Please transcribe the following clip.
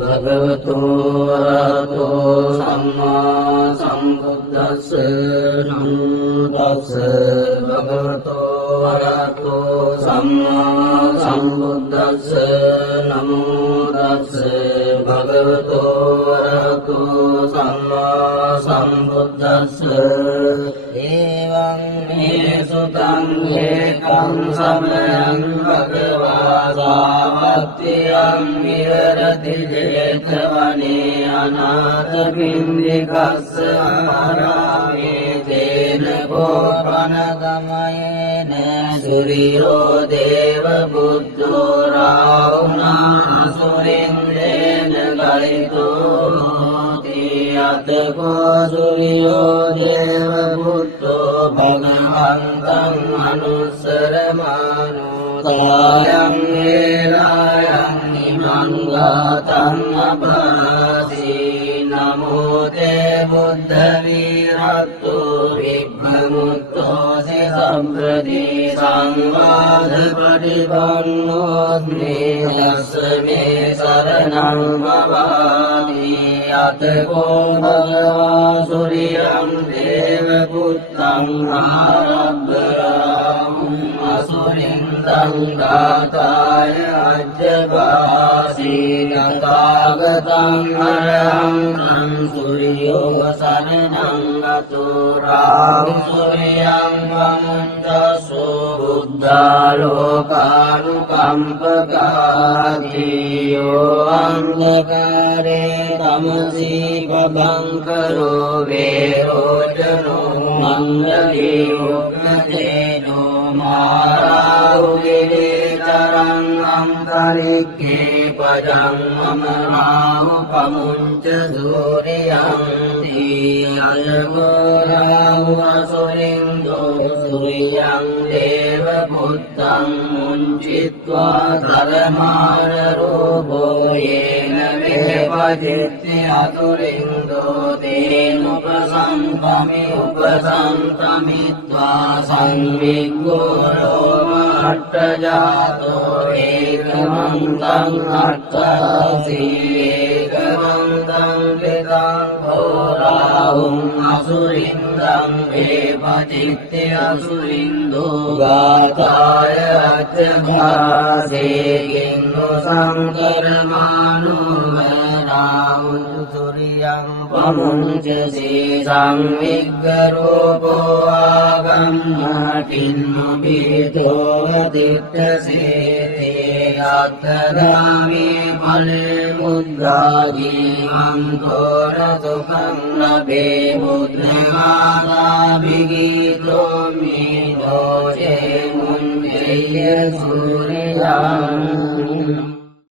භගවතු වරහතෝ සම්මා සම්බුද්දස්ස නමෝ තස්ස භගවතු වරහතෝ සම්මා සම්බුද්දස්ස නමෝ තස්ස භගවතු වරහතෝ සම්මා සම්බුද්දස්ස එවං මේ සුතං ඒකං සමයං භගවා සාවත්තියං විහෙරති ජේතවනේ අනාථ පින්ඩිකස්ස ආරාමේ තේන කෝපන ගමයේන සුරියෝ දේව බුද්ධෝ රාවුනා සුරින්දේන ගලිතෝ අතකෝ සුරියෝ දේව බුද්ධෝ භගවන්තං අනුස්සරමානෝ තායං හේලායං නිමංගතං අපරාසී නමෝ තේ බුද්ධ විරත්තෝ විග්ගමුත්තෝසි සම්ප්‍රති සංවාද පටිපන්නෝස්මි යස්ස මේ සරණං භවාමි අතකෝ භගවා සුරියං දේව පුත්තං ආරබ්බරාමං අසුරින්දං ගාතාය අජ්ජවාසී තථාගතං අරහං සුරියෝ සරණං අතුරාං සුරියං වමුඤ්චසෝ බුද්ධාලෝකානුකම්පකාතියෝ අන්ධකාරේ තමසී පබංකරෝ වේරෝචනෝ මංගලීයෝ ඥතේනෝ මාරාහුලිනේ තරං අම්තරික්ඛේ පදං අමරාහු පමුංච සූරියං අයමරාහු අසුරින්දෝ සූරියං දේව පුත්තං මුංචිත්වා ධර්මාර රූපෝ යේන වේපජිත්ති අසුරින්දෝ තේනුපසංකමි උපසංකමිත්වා සංවිග්ගෝ අට්ඨජාතෝ ඒකමන්තං අට්ඨාසී ඒකමන්තං පිතං හෝරාහුං අසුරින්දං වේපජිත්ති අසුරින්දෝ ගාතාය අච්චභාසේ කින්නු සංකරමානෝ වේනාමුං සුරියං පමුංචසී සංවිග්ගරූපෝ ආගම්මාටින්නු බිතෝ අදිත්තසේතේ අත්තදාමේ පලේ මුද්‍රාජී අන්තෝර සුඛං ලබේ මුද්‍රමාතා විගීතෝ මීදෝචේ මුන්දේය සූරියං